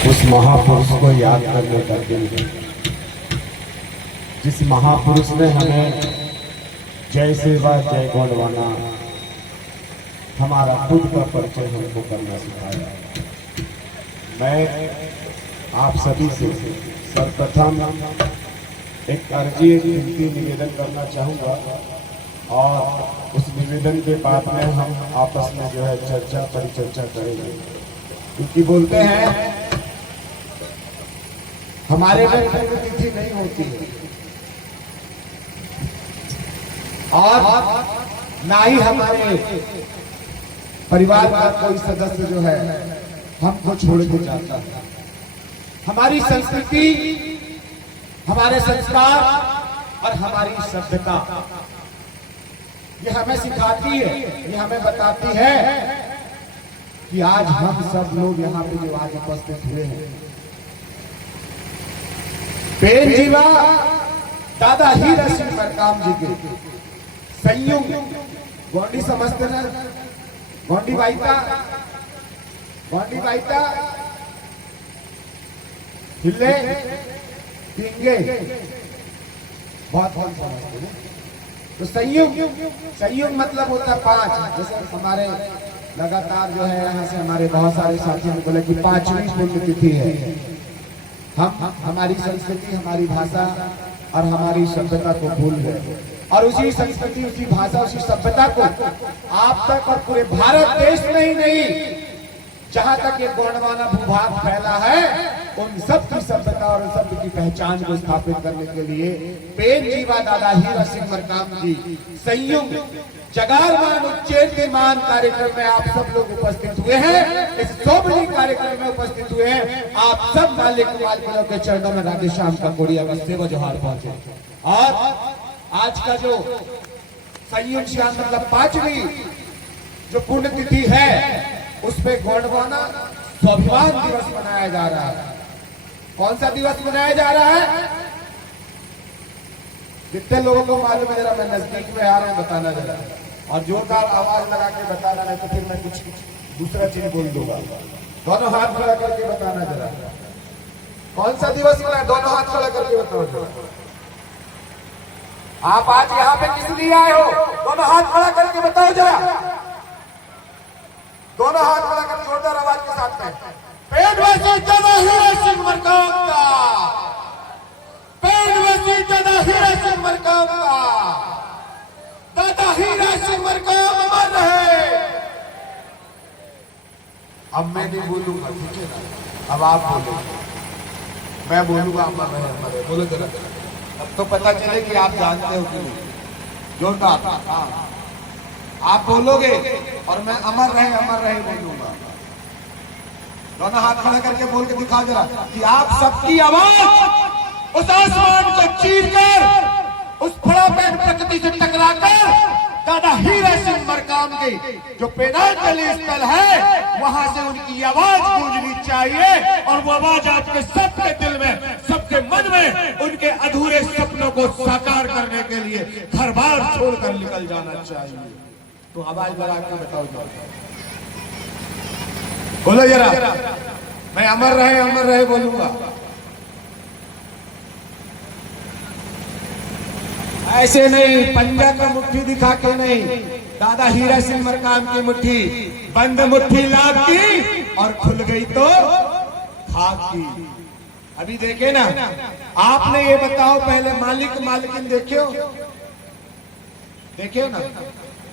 उस महापुरुष को याद करने का दिन है, जिस महापुरुष ने हमें जय सेवा जय गौरवाना हमारा खुद का परिचय हमको करना सिखाया। मैं आप सभी से सर्वप्रथम एक अर्जी एक विनती निवेदन करना चाहूँगा और उस निवेदन के बाद में हम आपस में जो है चर्चा परिचर्चा करेंगे। क्योंकि बोलते हैं हमारे में पुण्यतिथि नहीं होती है और ना ही हमारे परिवार का कोई सदस्य जो है हमको छोड़ के जाता है। हमारी संस्कृति, हमारे संस्कार और हमारी सभ्यता ये हमें सिखाती है, ये हमें बताती है कि आज हम सब लोग यहाँ पे जो आज उपस्थित हुए हैं, पेन जीवा दादा हीरा सिंह मरकाम जी के संयुक्त गोंडी समझते ना, गोंडी बाईता हिल्ले पिंगे बहुत समझते हैं। तो संयुक्त मतलब होता है 5। जैसे हमारे लगातार जो है यहाँ से हमारे बहुत सारे साथियों ने बोले कि 5वीं पुण्यतिथि है। हम हमारी संस्कृति, हमारी भाषा और हमारी सभ्यता को भूल गए और उसी संस्कृति, उसी भाषा, उसी सभ्यता को आप तक और पूरे भारत देश में ही नहीं, जहां तक ये गोंडवाना भूभाग फैला है, उन सब की सभ्यता और उन सब की पहचान को स्थापित करने के लिए पेन जीवा दादा हीरा सिंह मरकाम जी संयुक्त जगारमान उच्चेर्यमान कार्यक्रम में आप सब लोग उपस्थित हुए हैं। इस शोभनीय कार्यक्रम में उपस्थित हुए हैं। आप सब मालिक मालकिनों के चरणों में राधे श्याम का कोड़िया का सेवा जोहार पहुंचे। और आज का जो संयुक्त श्याम मतलब 5वीं जो पुण्यतिथि है, उस पे गोंडवाना स्वाभिमान दिवस मनाया जा रहा है। कौन सा दिवस मनाया जा रहा है? कितने लोगों को मालूम है? जरा मैं नजदीक में आ रहा हूं, बताना जरा, और जोरदार आवाज लगा के बताना, नहीं तो फिर मैं कुछ दूसरा चीज बोल दूंगा। दोनों हाथ खड़ा करके बताना जरा, कौन सा दिवस मनाया? दोनों हाथ खड़ा करके बताओ जरा। आप आज यहाँ पे किस लिए आए हो? दोनों हाथ खड़ा करके बताओ जरा, दोनों हाथ खड़ा कर जोरदार आवाज के साथ में। पेंडवासी दादा हीरा सिंह मरकाम का, पेंडवासी दादा हीरा सिंह मरकाम का, दादा हीरा सिंह मरकाम अमर रहे। अब मैं नहीं बोलूंगा, ठीक है ना? अब आप बोलोगे, मैं बोलूंगा अमर रहे, अमर रहे। बोलो जरा, अब तो पता चले कि आप जानते हो कि नहीं। जोरदार हाँ, आप बोलोगे और मैं अमर रहे बोलूंगा। दोनों हाथ खड़ा करके बोल के दिखाओ जरा कि आप सबकी आवाज उस आसमान को चीरकर, उस फड़ापेट प्रकृति से टकराकर दादा हीरा सिंह मरकाम के जो पेनांचली स्थल है, वहां से उनकी आवाज गूंजनी चाहिए। और वो आवाज आपके सबके दिल में, सबके मन में उनके अधूरे सपनों को साकार करने के लिए घर बार छोड़कर निकल जाना चाहिए। तो आवाज बढ़ा के बताओ जरा, बोलो जरा, मैं अमर रहे बोलूंगा। ऐसे नहीं, पंजा का मुट्ठी दिखा के नहीं, दादा हीरा सिंह मरकाम की मुट्ठी, बंद मुट्ठी लाभ की और खुल गई तो खाक की। अभी देखे ना, आपने ये बताओ पहले मालिक मालकिन देखे ना?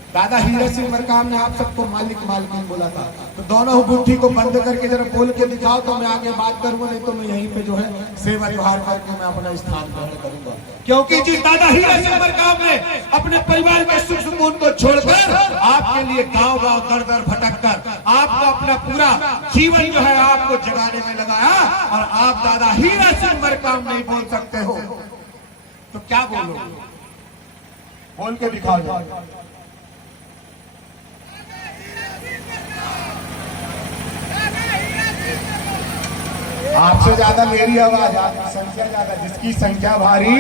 दादा हीरा सिंह मरकाम ने आप सबको मालिक मालकिन बोला था। तो दोनों मुट्ठी को बंद करके जरा बोल के दिखाओ, तो मैं आगे बात करूंगा, नहीं तो मैं यहीं पे जो है सेवा जोहार करके मैं अपना स्थान ग्रहण करूंगा। क्योंकि जिस दादा हीरा सिंह मरकाम ने अपने परिवार के सुख सुकून को छोड़कर आपके लिए गांव दर दर भटक कर आपका अपना पूरा जीवन जो है आपको जगाने में लगाया, और आप दादा हीरा सिंह मरकाम नहीं बोल सकते हो तो क्या बोलोगे? बोल के दिखाओ। आपसे ज्यादा मेरी आवाज, आपकी संख्या ज्यादा, जिसकी संख्या भारी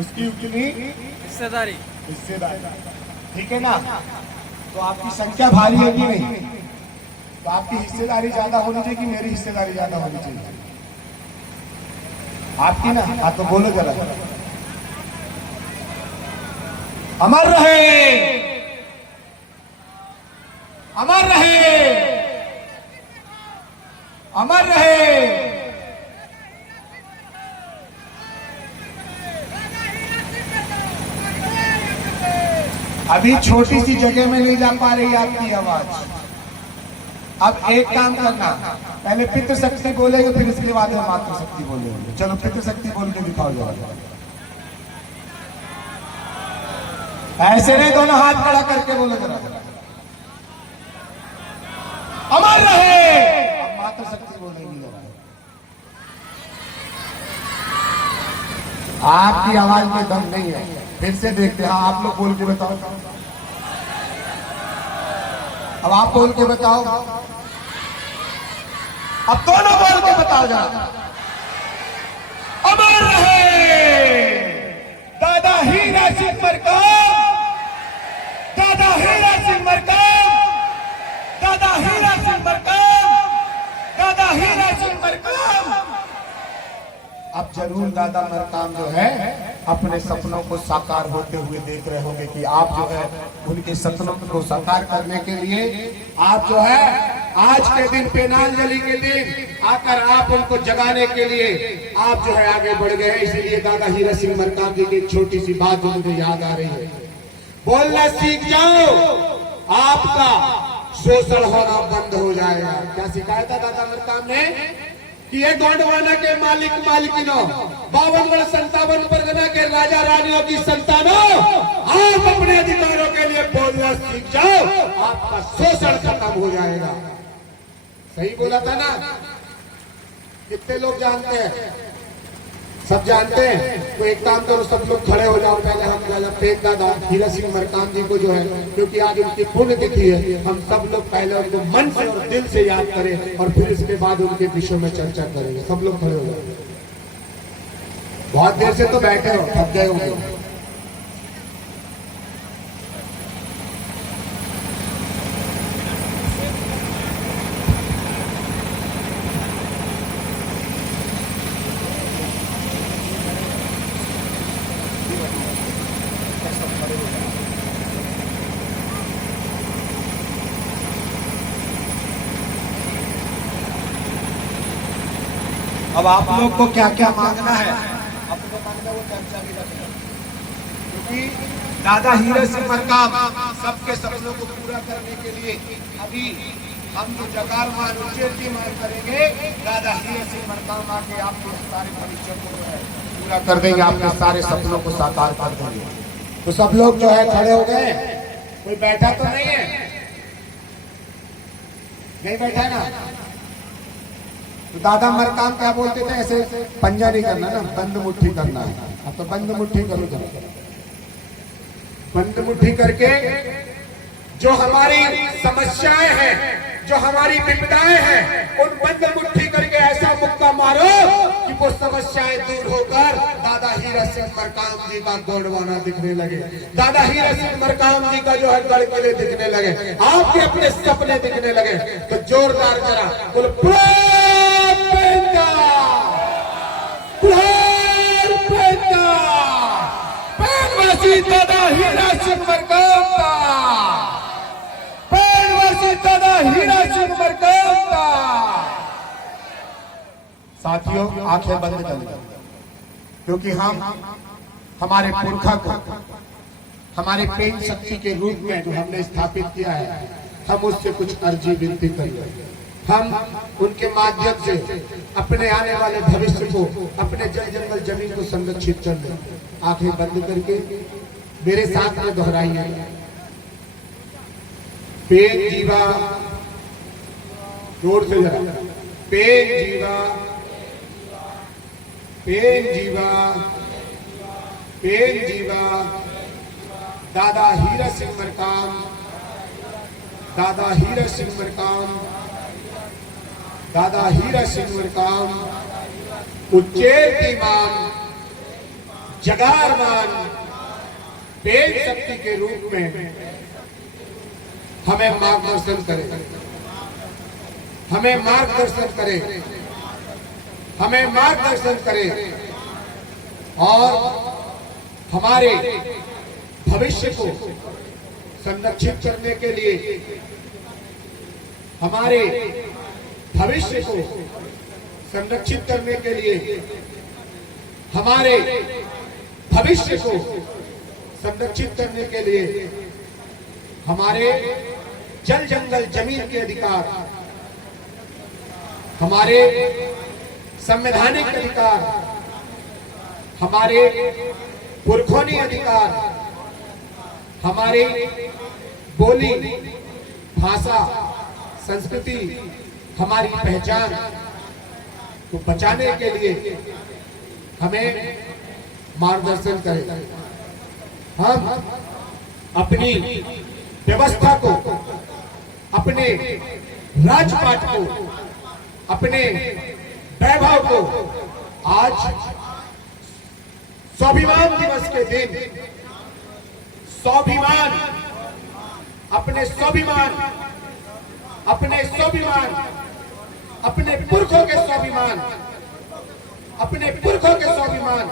उसकी उतनी हिस्सेदारी, ठीक है ना? तो आपकी संख्या भारी है कि नहीं? तो आपकी हिस्सेदारी ज्यादा होनी चाहिए कि मेरी हिस्सेदारी ज्यादा होनी चाहिए? आपकी ना। आप तो बोलो जरा। अमर रहे, अमर रहे, अमर रहे। अभी छोटी सी जगह में नहीं जा पा रही आपकी आवाज। अब एक काम करना, पहले पितृशक्ति बोलेंगे, फिर इसके बाद में मातृशक्ति बोलेंगे। चलो पितृशक्ति बोल के दिखाओ जरा। ऐसे नहीं, दोनों हाथ खड़ा करके बोलो जरा। अमर रहे। अब मातृशक्ति बोलेंगी जरा। आपकी आवाज में दम नहीं है। फिर से देखते हैं। आप लोग बोल के बताओ। अब आप बोल के बताओ। अब दोनों बोल के बताओ जरा। अमर रहे दादा हीरा सिंह मरकाम, दादा हीरा सिंह मरकाम, दादा हीरा सिंह मरकाम, दादा हीरा सिंह मरकाम। अब जरूर दादा मरकाम जो है अपने सपनों को साकार होते हुए देख रहे होंगे कि आप जो है उनके सपनों को साकार करने के लिए आप जो है आज के दिन पेनांजलि के दिन आकर आप उनको जगाने के लिए आप जो है आगे बढ़ गए। इसीलिए दादा हीरा सिंह मरकाम जी की एक छोटी सी बात जो मुझे याद आ रही है। बोलना सीख जाओ, आपका शोषण होना बंद हो जाएगा। क्या सिखाया था दादा मरकाम ने कि ये गोंडवाना के मालिक मालिकिनों, 52 57 परगना के राजा रानियों की संतानों, आप अपने अधिकारों के लिए बोलना सीख जाओ, आपका शोषण खत्म हो जाएगा। सही बोला था ना? कितने लोग जानते हैं? सब जानते हैं। तो एक काम करो, सब लोग खड़े हो जाओ। पहले हम दादा हीरा सिंह मरकाम जी को जो है, क्योंकि आज उनकी पुण्यतिथि है, हम सब लोग पहले उनको मन से और दिल से याद करें और फिर इसके बाद उनके विषयों में चर्चा करेंगे। सब लोग खड़े हो जाओ। बहुत देर से तो बैठे हो, थक गए होंगे। अब आप लोग को क्या क्या मांगना है, आपको मांगना वो चर्चा भी रखना, क्योंकि दादा हीरा सिंह मरकाम सबके सपनों को पूरा करने के लिए अभी हम जो जकार मान उच्चेर की मांग करेंगे, दादा हीरा सिंह मरकाम आके आपके सारे भविष्य को जो है पूरा कर देंगे, आपके सारे सपनों को साकार कर देंगे। तो सब लोग जो है खड़े हो गए। कोई बैठा तो नहीं है? नहीं बैठा ना? तो दादा मरकाम क्या बोलते थे? ऐसे पंजा नहीं करना ना, बंद मुट्ठी करना है। अब तो बंद मुट्ठी करो जरा। बंद मुट्ठी करके जो हमारी समस्याएं हैं, जो हमारी विपदाएं हैं, उन बंद मुट्ठी करके ऐसा मुक्का मारो कि वो समस्याएं दूर होकर दादा हीरा सिंह मरकाम जी का गोंडवाना दिखने लगे, दादा हीरा सिंह मरकाम जी का जो है गढ़ किले दिखने लगे, आपके अपने सपने दिखने लगे। तो जोरदार जरा बोलो दादा हीरा सिंह मरकाम का, दादा हीरा सिंह मरकाम का। साथियों आंखें बंद कर लो, क्योंकि हम हमारे पुरखा को हमारे पेन शक्ति के रूप में जो हमने स्थापित किया है, हम उससे कुछ अर्जी विनती करें। हम उनके माध्यम से अपने आने वाले भविष्य को, अपने जल जंगल जमीन को संरक्षित कर लें। आंखें बंद करके मेरे साथ में दोहराइए। पेन जीवा, जोर से जरा, पेन जीवा, पेन जीवा, पेन जीवा, दादा हीरा सिंह मरकाम, दादा हीरा सिंह मरकाम, दादा हीरा सिंह मरकाम, उच्चेर की मान, जगारमान, पेन शक्ति के रूप में हमें मार्गदर्शन करें। हमें मार्गदर्शन करें, हमें मार्गदर्शन करें और हमारे भविष्य को संरक्षित करने के लिए, हमारे भविष्य को संरक्षित करने के लिए, हमारे भविष्य को संरक्षित करने के लिए हमारे जल जंगल जमीन के अधिकार, हमारे संवैधानिक अधिकार, हमारे पुरखोनी अधिकार, हमारी बोली, भाषा, संस्कृति, हमारी पहचान को बचाने के लिए हमें मार्गदर्शन करें। हम अपनी व्यवस्था को, अपने राजपाट को, अपने वैभव को आज स्वाभिमान दिवस के दिन स्वाभिमान, अपने स्वाभिमान, अपने स्वाभिमान, अपने पुरखों के स्वाभिमान, अपने पुरखों के स्वाभिमान,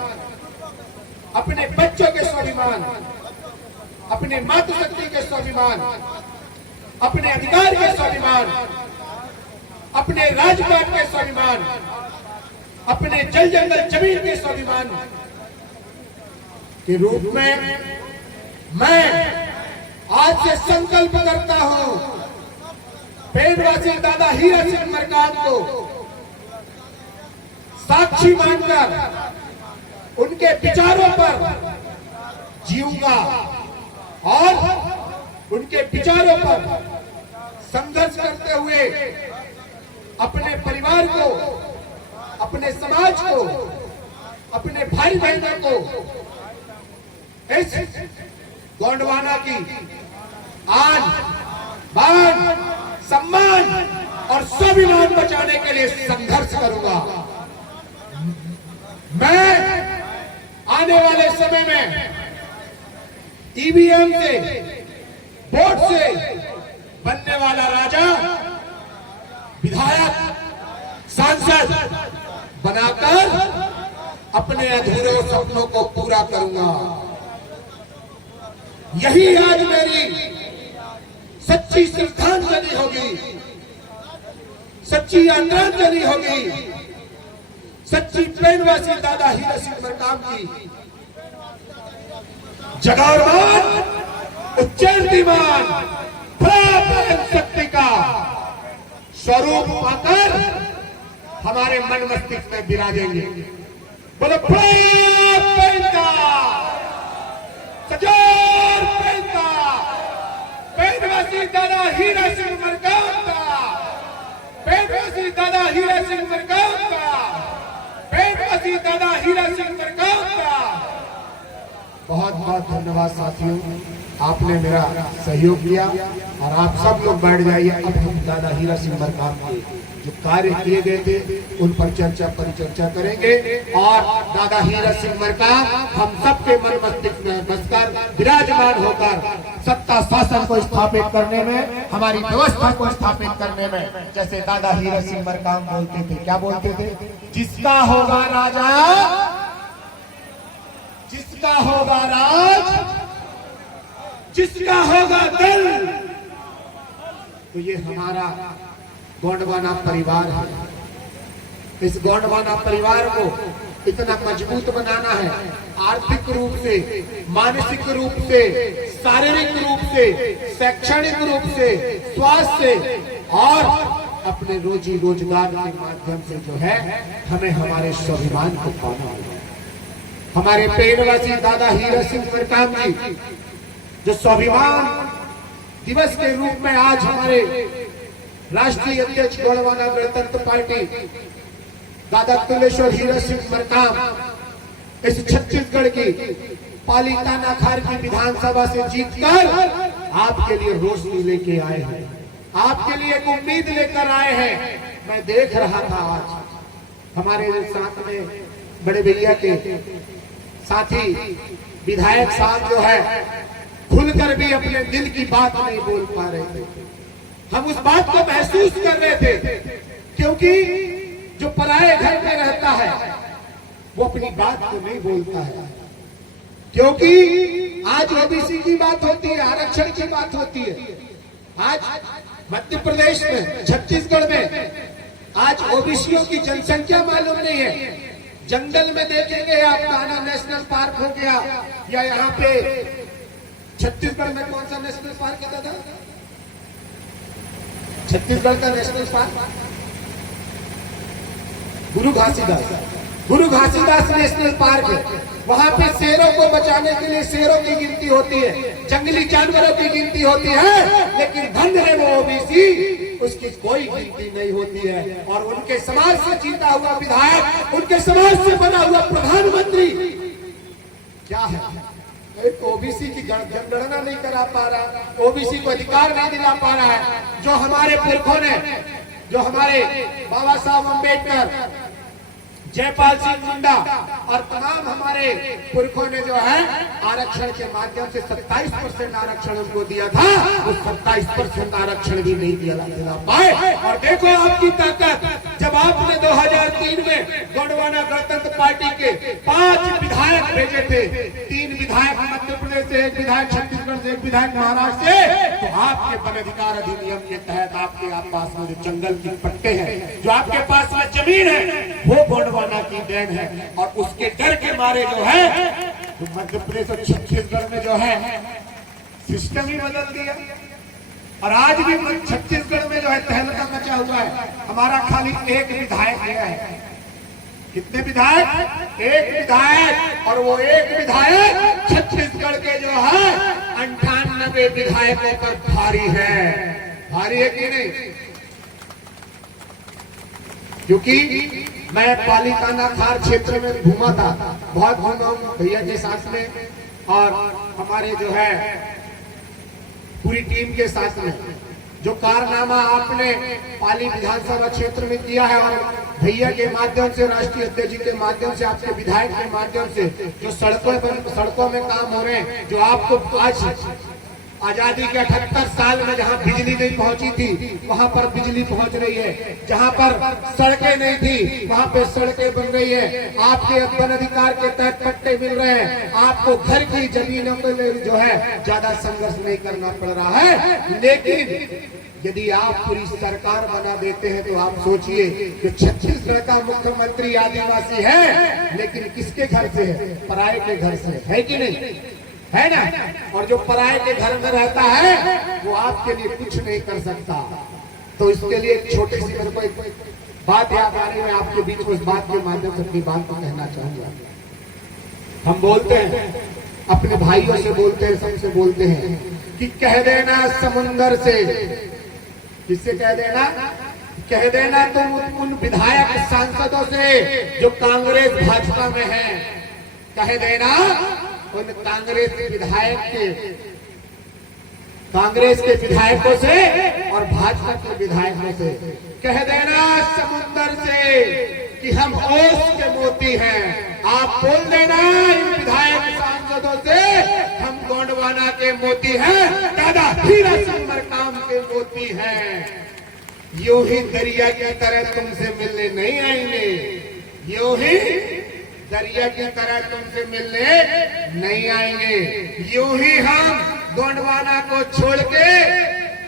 अपने बच्चों के स्वाभिमान, अपने मातृशक्ति के स्वाभिमान, अपने अधिकार के स्वाभिमान, अपने राजपाट के स्वाभिमान, अपने जल जंगल जमीन के स्वाभिमान के रूप में मैं आज से संकल्प करता हूं, पेड़वासी दादा हीरा सिंह मरकाम को साक्षी मानकर उनके विचारों पर जीऊंगा और उनके विचारों पर संघर्ष करते हुए अपने परिवार को, अपने समाज को, अपने भाई बहनों को इस गोंडवाना की आन, बान, सम्मान और स्वाभिमान बचाने के लिए संघर्ष करूंगा। मैं आने वाले समय में ईवीएम से, वोट से बनने वाला राजा, विधायक, सांसद बनाकर अपने अधूरे सपनों को पूरा करूंगा। यही आज मेरी सच्ची श्रद्धांजलि होगी, सच्ची आदरांजलि होगी, सच्ची पेड़वासी दादा हीरा सिंह मरकाम की जगौरमान, उच्चैर्दीमान, प्रेम शक्ति का स्वरूप पाकर हमारे मन मस्तिष्क में विराजेंगे। बोलो प्रेम का सजोर प्रेम का, पेड़वासी दादा हीरा सिंह मरकाम का, पेड़वासी दादा हीरा सिंह मरकाम का, पेड़वासी दादा हीरा सिंह मरकाम का। बहुत बहुत धन्यवाद साथियों, आपने मेरा सहयोग किया और आप सब लोग बैठ जाइए। अब हम दादा हीरा सिंह मरकाम के जो कार्य किए गए थे उन पर परिचर्चा करेंगे और दादा हीरा सिंह मरकाम हम सबके मन मस्तिष्क में बसकर विराजमान होकर सत्ता शासन को स्थापित करने में, हमारी व्यवस्था को स्थापित करने में, जैसे दादा हीरा सिंह मरकाम बोलते थे, क्या बोलते थे? जिसका होगा राजा, जिसका होगा राज, जिसका होगा दिल, तो ये हमारा गोंडवाना परिवार है। इस गोंडवाना परिवार को इतना मजबूत बनाना है, आर्थिक रूप से, मानसिक रूप से, शारीरिक रूप से, शैक्षणिक रूप से, स्वास्थ्य से और अपने रोजी रोजगार के माध्यम से जो है हमें हमारे स्वाभिमान को पाना होगा। हमारे पेड़वासी दादा हीरा सिंह मरकाम जी जो स्वाभिमान दिवस के रूप में आज हमारे राष्ट्रीय अध्यक्ष गोंडवाना गणतंत्र पार्टी दादा तुलेश्वर हीरा सिंह मरकाम इस छत्तीसगढ़ की पालिका नाखार की विधानसभा से जीतकर आपके लिए रोशनी लेके आए हैं, आपके लिए एक उम्मीद लेकर आए हैं। मैं देख रहा था आज हमारे साथ में बड़े भैया के साथी विधायक साहब जो है खुलकर भी अपने दिल की बात नहीं बोल पा रहे थे। हम उस बात को महसूस कर रहे थे, क्योंकि जो पराये घर में रहता है वो अपनी बात को नहीं बोलता है। क्योंकि आज ओबीसी की बात होती है, आरक्षण की बात होती है। आज मध्य प्रदेश में, छत्तीसगढ़ में आज ओबीसीओं की जनसंख्या मालूम नहीं है। जंगल में देखेंगे आप, कान्हा नेशनल पार्क हो गया, या यहाँ पे छत्तीसगढ़ में कौन सा नेशनल पार्क कहता था, छत्तीसगढ़ का नेशनल पार्क गुरु घासीदास नेशनल पार्क है। वहां पे शेरों को बचाने के लिए शेरों की गिनती होती है, जंगली जानवरों की गिनती होती है, लेकिन धन है वो ओबीसी, उसकी कोई गिनती नहीं होती है। और उनके समाज से जीता हुआ विधायक, उनके समाज से बना हुआ प्रधानमंत्री क्या है, एक ओबीसी की जनगणना नहीं करा पा रहा, ओबीसी को अधिकार नहीं दिला पा रहा है। जो हमारे पुरखों ने, जो हमारे बाबा साहब अम्बेडकर, जयपाल सिंह मुंडा और तमाम हमारे पुरखों ने जो है आरक्षण के माध्यम से 27% आरक्षण उनको दिया था, उस 27% आरक्षण भी नहीं दिला पाए। और देखो आपकी ताकत, जब आपने 2003 में गोंडवाना गणतंत्र पार्टी के 5 विधायक भेजे थे, 3 विधायक मध्य प्रदेश से, 1 विधायक छत्तीसगढ़ से, 1 विधायक महाराष्ट्र से, तो आपके वन अधिकार अधिनियम के तहत आपके पास में जो जंगल की पट्टे हैं, जो आपके पास में जमीन है, वो गोंडवाना की देन है। और उसके डर के मारे जो है, तो मध्य प्रदेश और छत्तीसगढ़ में जो है सिस्टम ही बदल दिया। और आज भी छत्तीसगढ़ में जो है तहलका मचा हुआ है। हमारा खाली 1 विधायक गया है। कितने विधायक? 1 विधायक। और वो 1 विधायक छत्तीसगढ़ के जो है 98 विधायकों पर भारी है। भारी है कि नहीं? क्योंकि मैं पालिताना खार क्षेत्र में घूमा था, बहुत घूमा भैया के साथ में और हमारे जो है पूरी टीम के साथ में। जो कारनामा आपने पाली विधानसभा क्षेत्र में किया है, और भैया के माध्यम से, राष्ट्रीय अध्यक्ष जी के माध्यम से, आपके विधायक के माध्यम से जो सड़कों में काम हो रहे हैं, जो आपको आज आजादी के 78 साल में जहां बिजली नहीं पहुंची थी वहां पर बिजली पहुंच रही है, जहां पर सड़कें नहीं थी वहां पे सड़कें बन रही है, आपके वन अधिकार के तहत पट्टे मिल रहे हैं, आपको घर की जमीनों के लिए जो है ज्यादा संघर्ष नहीं करना पड़ रहा है। लेकिन यदि आप पूरी सरकार बना देते हैं तो आप सोचिए कि छत्तीसगढ़ का मुख्यमंत्री आदिवासी है, लेकिन किसके घर से है? पराये के घर से है कि नहीं? है ना? और जो पराये के घर में रहता है वो आपके लिए कुछ नहीं कर सकता। तो इसके लिए एक छोटी सी मेरे को एक बात याद आ रही है, आपके बीच में उस बात के माध्यम से अपनी बात को कहना चाहूंगा। हम बोलते हैं, अपने भाइयों से बोलते हैं, सबसे बोलते हैं कि कह देना समुंदर से, किससे कह देना? कह देना तुम उन विधायक सांसदों से जो कांग्रेस भाजपा में है, कह देना उन कांग्रेस के विधायकों से और भाजपा के विधायकों से, कह देना समुंदर से कि हम ओस के मोती हैं। आप बोल देना इन विधायक सांसदों से, हम गोंडवाना के मोती हैं, दादा हीरा सिंह मरकाम के मोती हैं। यूं ही दरिया की तरह तुमसे मिलने नहीं आएंगे, यूं ही दरिया की तरह तुमसे मिलने नहीं आएंगे, यूं ही हम गोंडवाना को छोड़ के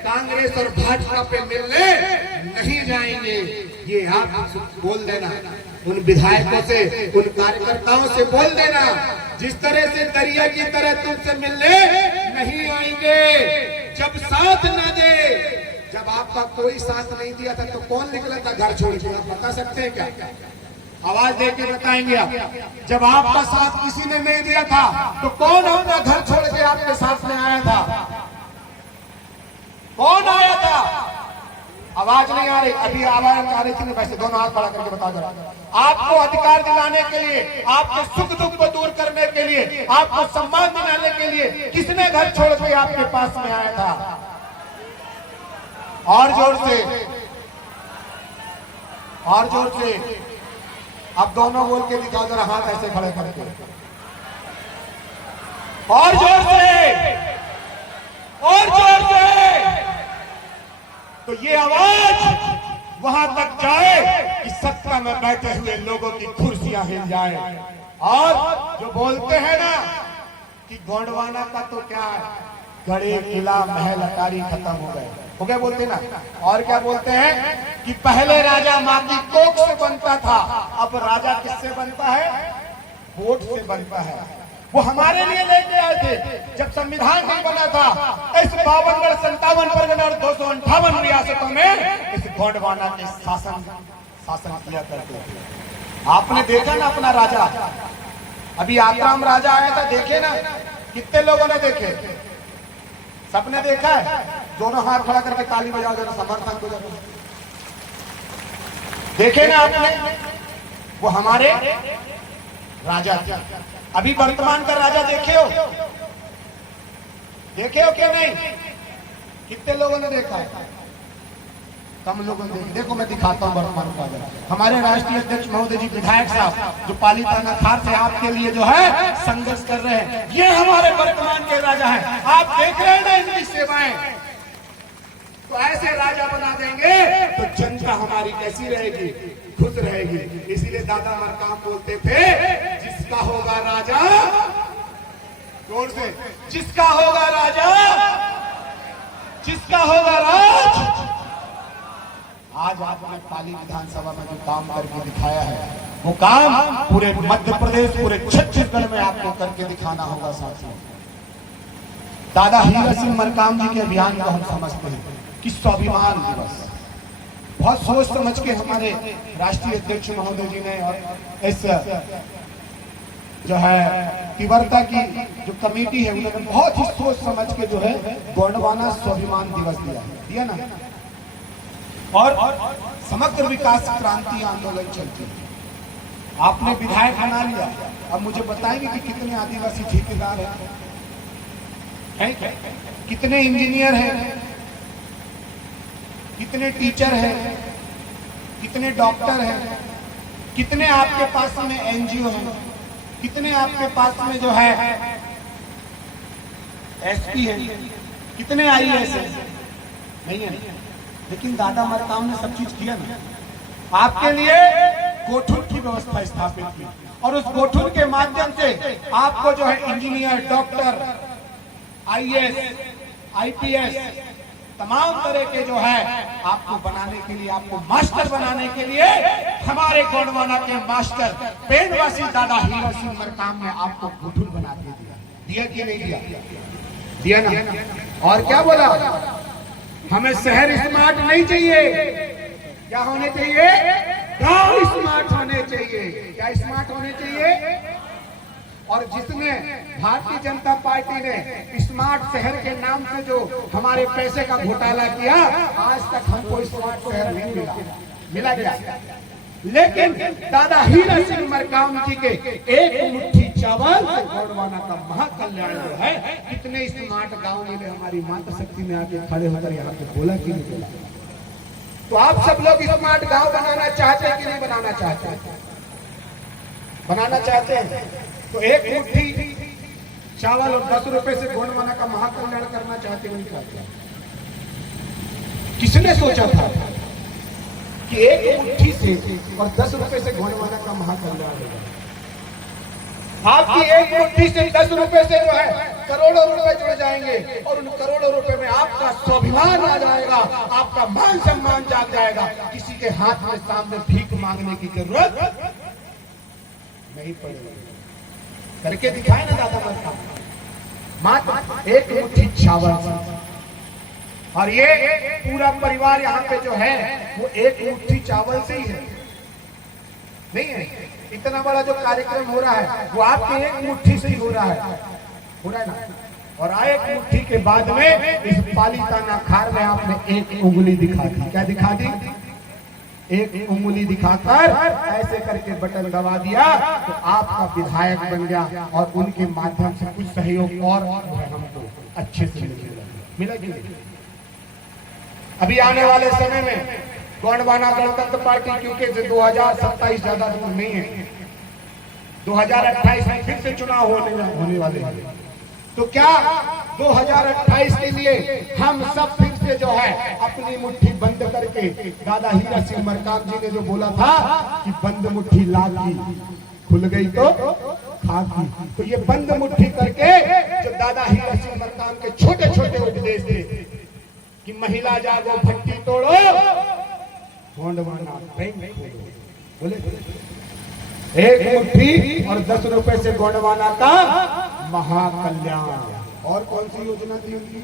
कांग्रेस और भाजपा पे मिलने नहीं जाएंगे। ये आप बोल देना उन विधायकों से, उन कार्यकर्ताओं से बोल देना, जिस तरह से दरिया की तरह तुमसे मिलने नहीं आएंगे। जब साथ न दे, जब आपका कोई साथ नहीं दिया था तो कौन निकला था घर छोड़ के? आप बता सकते हैं क्या? आवाज देके बताएंगे आप। जब आपका साथ किसी ने नहीं दिया था तो कौन अपना घर छोड़ के आपके साथ में आया था? कौन आया था? आवाज नहीं आ रही, अभी आवाज आ रही थी। वैसे दोनों हाथ खड़ा करके बता जरा। आपको अधिकार दिलाने के लिए, आपके सुख दुख को दूर करने के लिए, आपको सम्मान दिलाने के लिए किसने घर छोड़ के आपके पास में आया था? और जोर से, और जोर से। अब दोनों बोल के दिखाओ जरा, हाथ ऐसे खड़े करके, और जोर से, और जोर से। तो ये आवाज वहां तक जाए कि सत्ता में बैठे हुए लोगों की कुर्सियां हिल जाए। और जो बोलते हैं ना कि गोंडवाना का तो क्या है, गढ़े किला महल अटारी खत्म हो गए बोलते ना। और क्या बोलते हैं कि पहले राजा माँ की कोख से बनता था, अब राजा किससे बनता है, वोट से बनता है। वो हमारे लिए लेके आए थे जब संविधान नहीं बना था। इस 52 57 परगना और 258 रियासतों में इस गोंडवाना के शासन किया करते थे। आपने देखा ना अपना राजा, अभी आत्राम राजा आया था, देखे ना कितने लोगों ने देखे, सबने देखा है। दोनों हाथ खड़ा करके ताली बजाओ जरा समर्थन को जरा। देखे ना आपने, वो हमारे राजा थे। अभी वर्तमान का राजा देखे हो क्या नहीं? कितने लोगों ने देखा है? कम लोगों ने देखो मैं दिखाता हूं वर्तमान का राजा। हमारे राष्ट्रीय अध्यक्ष महोदय जी, विधायक साहब जो पालीताना खार से आपके लिए जो है संघर्ष कर रहे हैं, ये हमारे वर्तमान के राजा हैं। आप देख रहे हैं ना इनकी सेवाएं। तो ऐसे राजा बना देंगे तो जनता हमारी कैसी रहेगी, खुश रहेगी। इसीलिए दादा मरकाम बोलते थे, जिसका होगा राजा, जोर से, जिसका होगा राजा, जिसका होगा राज। आज आपने पाली विधानसभा में जो काम करके दिखाया है, वो काम पूरे मध्य प्रदेश, पूरे छत्तीसगढ़ में आपको करके दिखाना होगा साथियों। दादा हीरा सिंह मरकाम जी के अभियान को हम समझते हैं कि स्वाभिमान दिवस बहुत सोच समझ के हमारे राष्ट्रीय अध्यक्ष महोदय जी ने और इस जो है तीव्रता की जो कमेटी है उन्होंने बहुत ही सोच समझ के जो है गोंडवाना स्वाभिमान दिवस दिया ना। और समग्र विकास क्रांति आंदोलन चलती है। आपने विधायक बना लिया, अब मुझे बताएंगे कि कितने आदिवासी ठेकेदार हैं, कितने इंजीनियर हैं, कितने टीचर हैं, कितने डॉक्टर हैं, कितने आपके पास में एनजीओ हैं, कितने आपके पास में जो है एसपी है, कितने आईएएस है, नहीं है। लेकिन दादा मरकाम ने सब चीज किया ना, आपके लिए कोठुन की व्यवस्था स्थापित की और उस कोठुन के माध्यम से आपको जो है इंजीनियर, डॉक्टर, आईएएस, आईपीएस तमाम तरह के जो है आपको बनाने के लिए, आपको मास्टर बनाने के लिए हमारे गोंडवाना के मास्टर पेंडवासी दादा हीरा सिंह मरकाम ने आपको कोठुन बना के दिया कि नहीं दिया? दिया ना। और क्या बोला, हमें शहर स्मार्ट नहीं चाहिए, क्या होने चाहिए, गांव स्मार्ट होने चाहिए। क्या स्मार्ट होने चाहिए? और जिसने भारतीय जनता पार्टी ने स्मार्ट शहर के नाम से जो हमारे पैसे का घोटाला किया, आज तक हमको स्मार्ट शहर नहीं मिला गया। लेकिन दादा हीरा सिंह मरकाम जी के एक मुट्ठी चावल से गोंडवाना का महाकल्याण जो है, कितने स्मार्ट गांव मिले। हमारी माता शक्ति में आके खड़े होकर यहाँ पे बोला कि नहीं बोला? तो आप सब लोग स्मार्ट गांव बनाना चाहते हैं कि नहीं बनाना चाहते? बनाना चाहते हैं तो एक मुट्ठी चावल और 10 रुपए से गोंडवाना का महाकल्याण करना चाहते नहीं चाहते? किसने सोचा था कि एक मुट्ठी से और 10 रुपए से गोंडवाना का महाकल्याण होगा? आपकी एक मुट्ठी से 10 रुपए से जो है करोड़ों रुपए जुड़ जाएंगे और उन करोड़ों रुपए में आपका स्वाभिमान आ जाएगा, आपका मान सम्मान जाग जाएगा। किसी के हाथ में सामने भीख मांगने की जरूरत नहीं पड़ेगी। करके दिखाए ना दादा मरकाम, मात्र एक मुट्ठी चावल। और ये पूरा परिवार यहाँ पे जो है वो एक मुट्ठी चावल से ही है, नहीं है। इतना बड़ा जो कार्यक्रम हो रहा है वो आपके एक मुट्ठी से ही हो रहा है ना। और एक मुट्ठी के बाद में इस पालीताना खार में आपने एक उंगली दिखा दी। क्या दिखा दी? एक उंगली दिखाकर ऐसे करके बटन दबा दिया तो आपका विधायक बन गया और उनके माध्यम से कुछ सहयोग और हमको अच्छे से मिला। अभी आने वाले समय में गोंडवाना गणतंत्र पार्टी क्योंकि 2027 ज्यादा दूर नहीं है, 2028 में फिर से चुनाव होने वाले हैं। तो क्या 2028 के लिए हम सब फिर से से जो है अपनी मुट्ठी बंद करके दादा हीरा सिंह मरकाम जी ने जो बोला था कि बंद मुट्ठी लागी खुल गई तो खाकी, तो ये बंद मुट्ठी करके जो दादा हीरा सिंह मरकाम के छोटे छोटे उपदेश थे कि महिला जागो भट्टी तोड़ो गोंडवाना बैंक खोलो, बोले एक मुट्ठी और 10 रुपए से गोंडवाना का महाकल्याण। और कौन सी योजना थी उनकी?